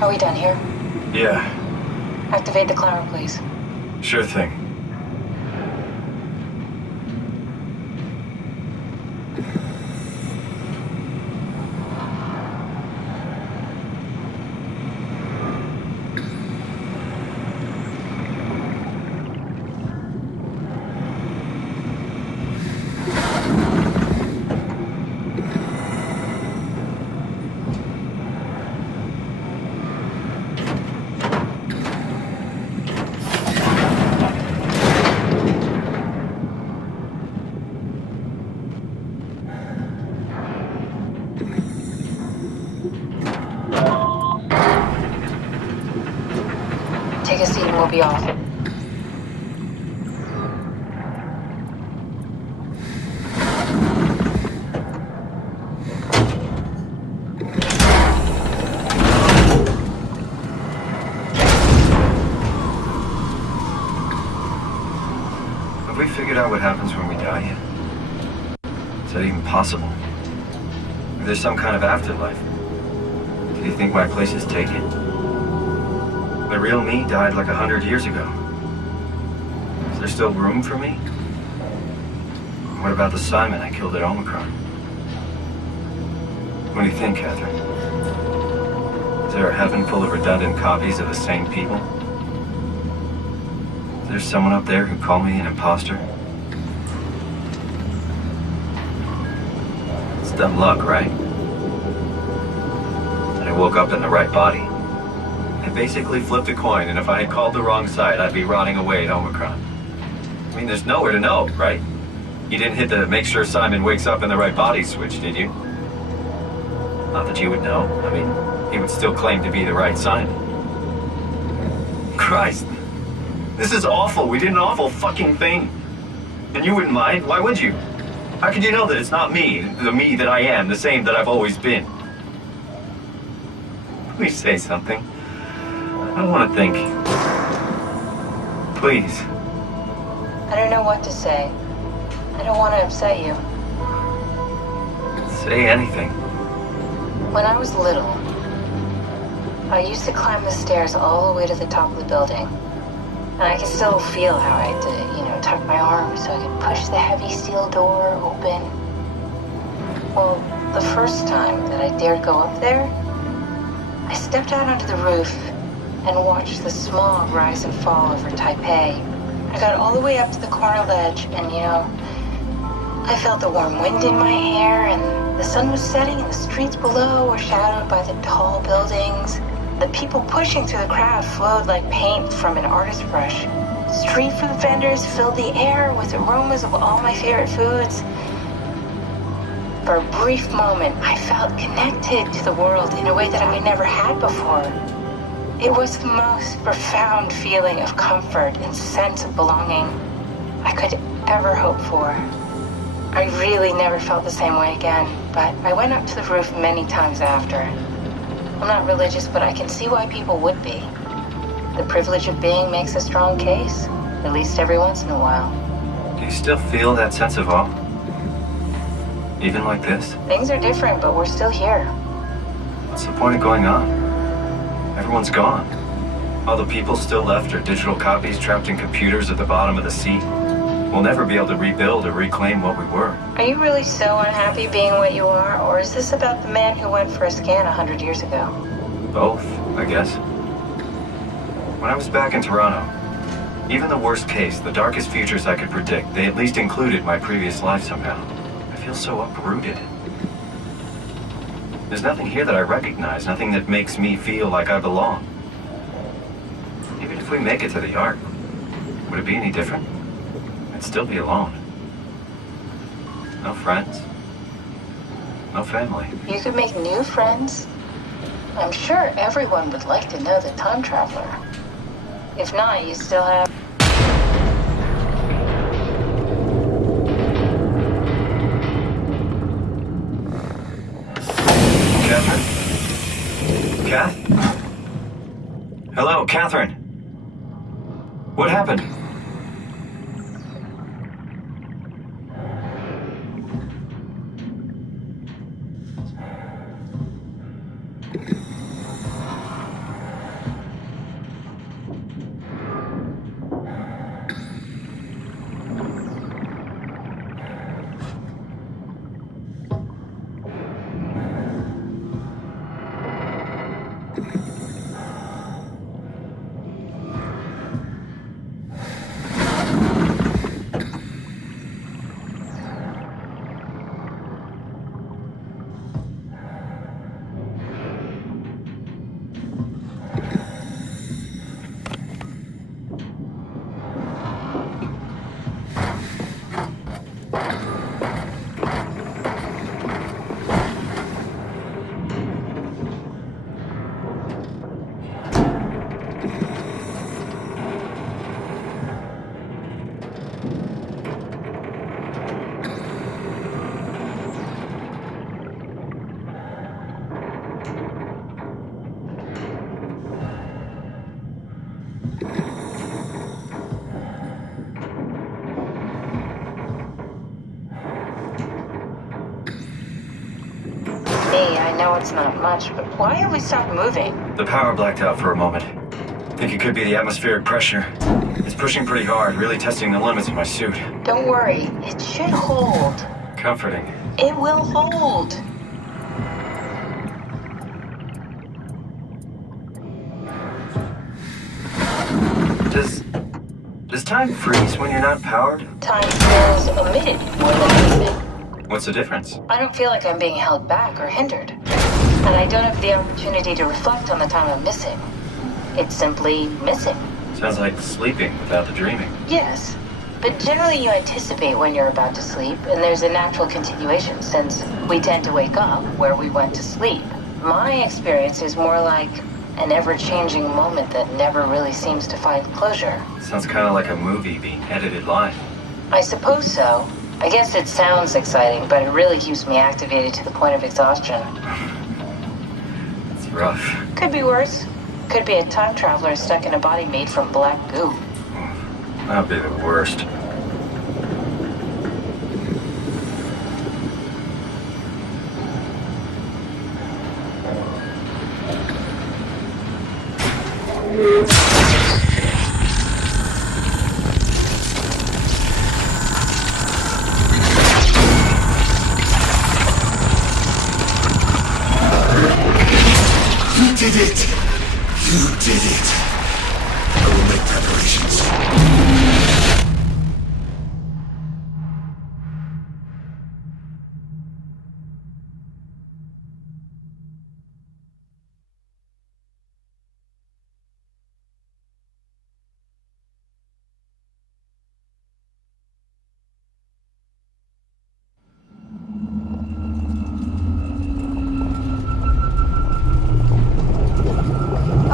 Are we done here? Yeah. Activate the climber, please. Sure thing. Take a seat and we'll be off. Have we figured out what happens when we die yet? Is that even possible? If there's some kind of afterlife, do you think my place is taken? The real me died like 100 years ago. Is there still room for me? What about the Simon I killed at Omicron? What do you think, Catherine? Is there a heaven full of redundant copies of the same people? Is there someone up there who called me an imposter? It's dumb luck, right? That I woke up in the right body. I basically flipped a coin, and if I had called the wrong side, I'd be rotting away at Omicron. I mean, there's nowhere to know, right? You didn't hit the make sure Simon wakes up in the right body switch, did you? Not that you would know. I mean, he would still claim to be the right Simon. Christ. This is awful. We did an awful fucking thing. And you wouldn't mind? Why would you? How could you know that it's not me, the me that I am, the same that I've always been? Please say something. I want to think. Please. I don't know what to say. I don't want to upset you. Say anything. When I was little, I used to climb the stairs all the way to the top of the building. And I can still feel how I had to, tuck my arms so I could push the heavy steel door open. Well, the first time that I dared go up there, I stepped out onto the roof and watched the smog rise and fall over Taipei. I got all the way up to the corner ledge and, I felt the warm wind in my hair and the sun was setting and the streets below were shadowed by the tall buildings. The people pushing through the crowd flowed like paint from an artist's brush. Street food vendors filled the air with aromas of all my favorite foods. For a brief moment, I felt connected to the world in a way that I never had before. It was the most profound feeling of comfort and sense of belonging I could ever hope for. I really never felt the same way again, but I went up to the roof many times after. I'm not religious, but I can see why people would be. The privilege of being makes a strong case, at least every once in a while. Do you still feel that sense of awe? Even like this? Things are different, but we're still here. What's the point of going on? Everyone's gone. All the people still left are digital copies trapped in computers at the bottom of the sea. We'll never be able to rebuild or reclaim what we were. Are you really so unhappy being what you are, or is this about the man who went for a scan 100 years ago? Both, I guess. When I was back in Toronto, Even the worst case, the darkest futures I could predict, they at least included my previous life somehow. I feel so uprooted. There's nothing here that I recognize, nothing that makes me feel like I belong. Even if we make it to the Ark, would it be any different? I'd still be alone. No friends. No family. You could make new friends. I'm sure everyone would like to know the time traveler. If not, you still have... Catherine? Kath? Hello, Catherine. What happened? I know it's not much, but why have we stopped moving? The power blacked out for a moment. Think it could be the atmospheric pressure. It's pushing pretty hard, really testing the limits of my suit. Don't worry, it should hold. Comforting. It will hold. Does time freeze when you're not powered? Time feels omitted more than anything. What's the difference? I don't feel like I'm being held back or hindered. And I don't have the opportunity to reflect on the time I'm missing. It's simply missing. Sounds like sleeping without the dreaming. Yes. But generally you anticipate when you're about to sleep, and there's a natural continuation since we tend to wake up where we went to sleep. My experience is more like an ever-changing moment that never really seems to find closure. Sounds kind of like a movie being edited live. I suppose so. I guess it sounds exciting, but it really keeps me activated to the point of exhaustion. It's rough. Could be worse. Could be a time traveler stuck in a body made from black goo. That'd be the worst. You did it! You did it! I will make preparations.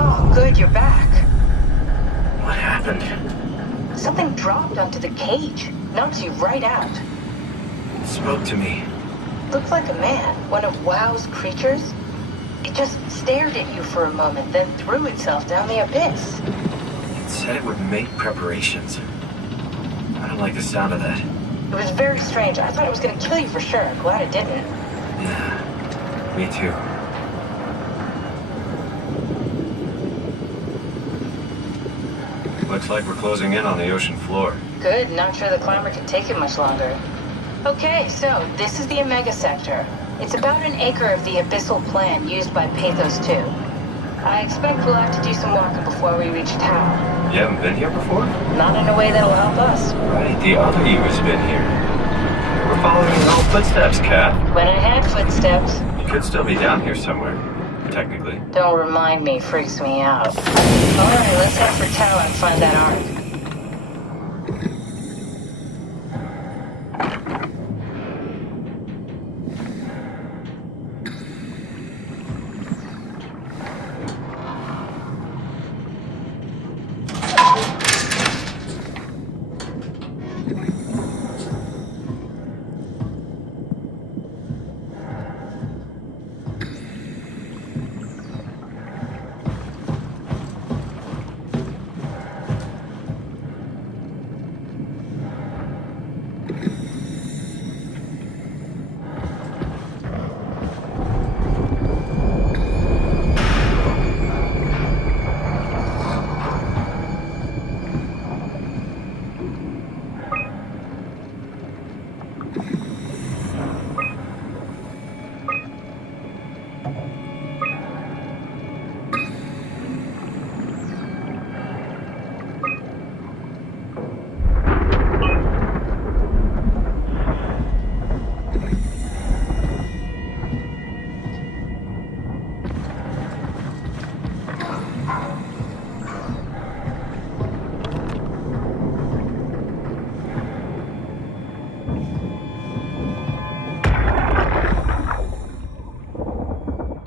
Oh, good, you're back. What happened? Something dropped onto the cage. Knocked you right out. It spoke to me. Looked like a man, one of WoW's creatures. It just stared at you for a moment, then threw itself down the abyss. It said it would make preparations. I don't like the sound of that. It was very strange. I thought it was going to kill you for sure. Glad it didn't. Yeah, me too. Looks like we're closing in on the ocean floor. Good, not sure the climber can take it much longer. Okay, so this is the Omega Sector. It's about an acre of the abyssal plan used by Pathos 2. I expect we'll have to do some walking before we reach town. You haven't been here before? Not in a way that'll help us. Right, the other you has been here. We're following your own footsteps, Kat. When I had footsteps. You could still be down here somewhere, technically. Don't remind me, freaks me out. Alright, let's head for town and find that ark.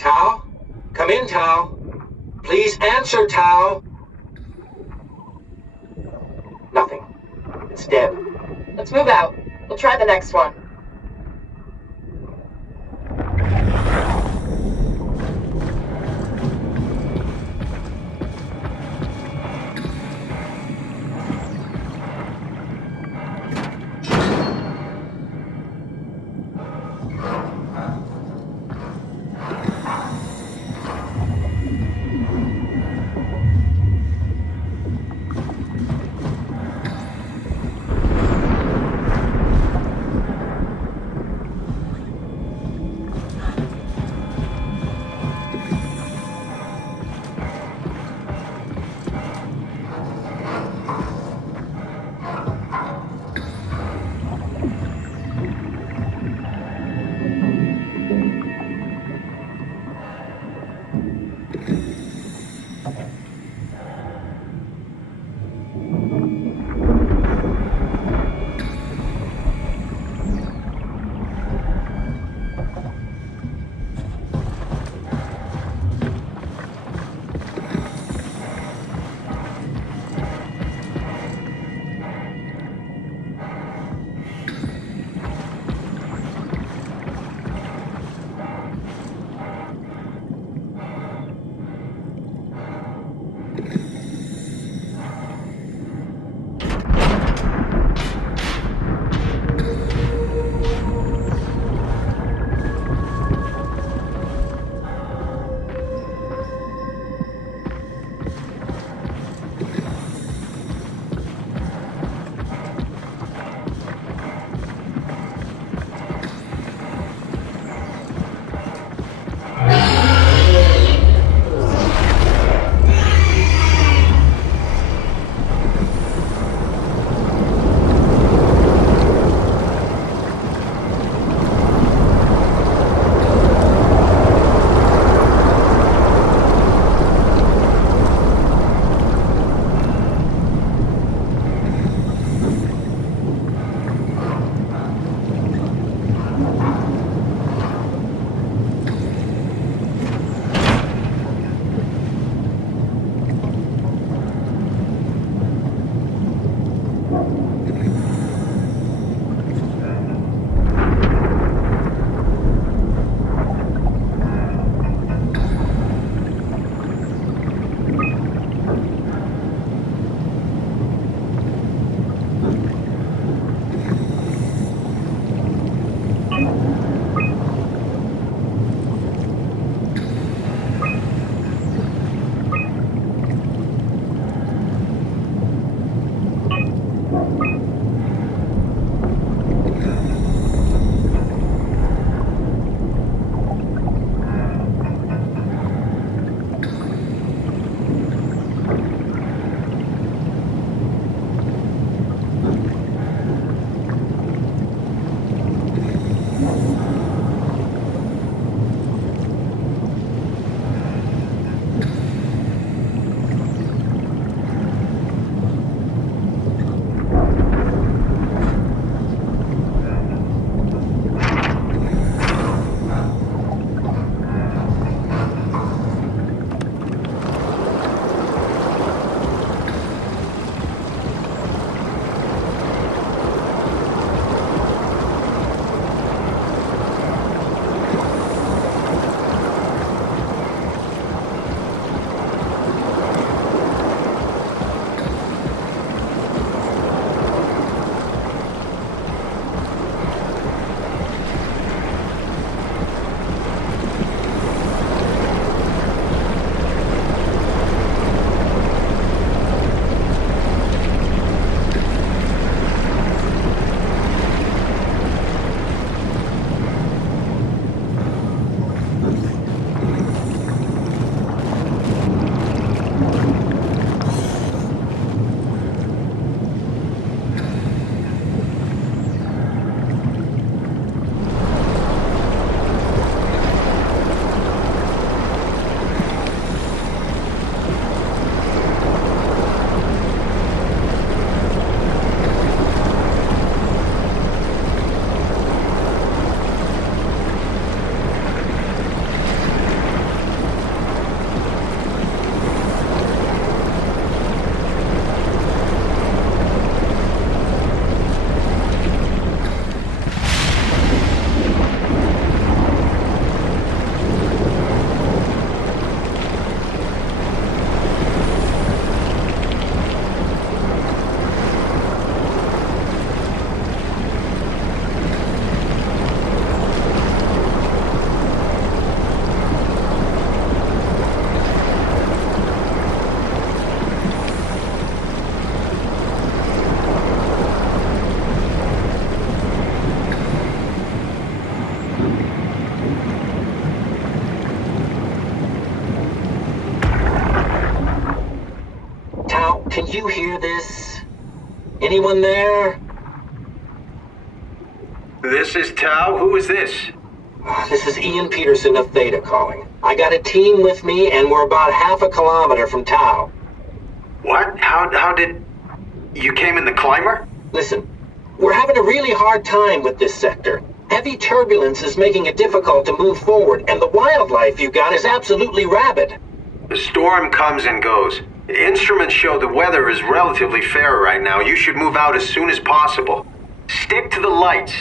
Tao? Come in, Tao. Please answer, Tao. Nothing. It's dead. Let's move out. We'll try the next one. you hear this? Anyone there? This is Tau. Who is this? This is Ian Peterson of Theta calling. I got a team with me, and we're about half a kilometer from Tau. What? How did... You came in the climber? Listen, we're having a really hard time with this sector. Heavy turbulence is making it difficult to move forward, and the wildlife you got is absolutely rabid. The storm comes and goes. Instruments show the weather is relatively fair right now. You should move out as soon as possible. Stick to the lights.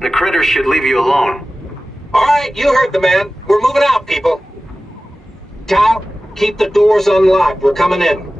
The critters should leave you alone. Alright, you heard the man. We're moving out, people. Tau, keep the doors unlocked. We're coming in.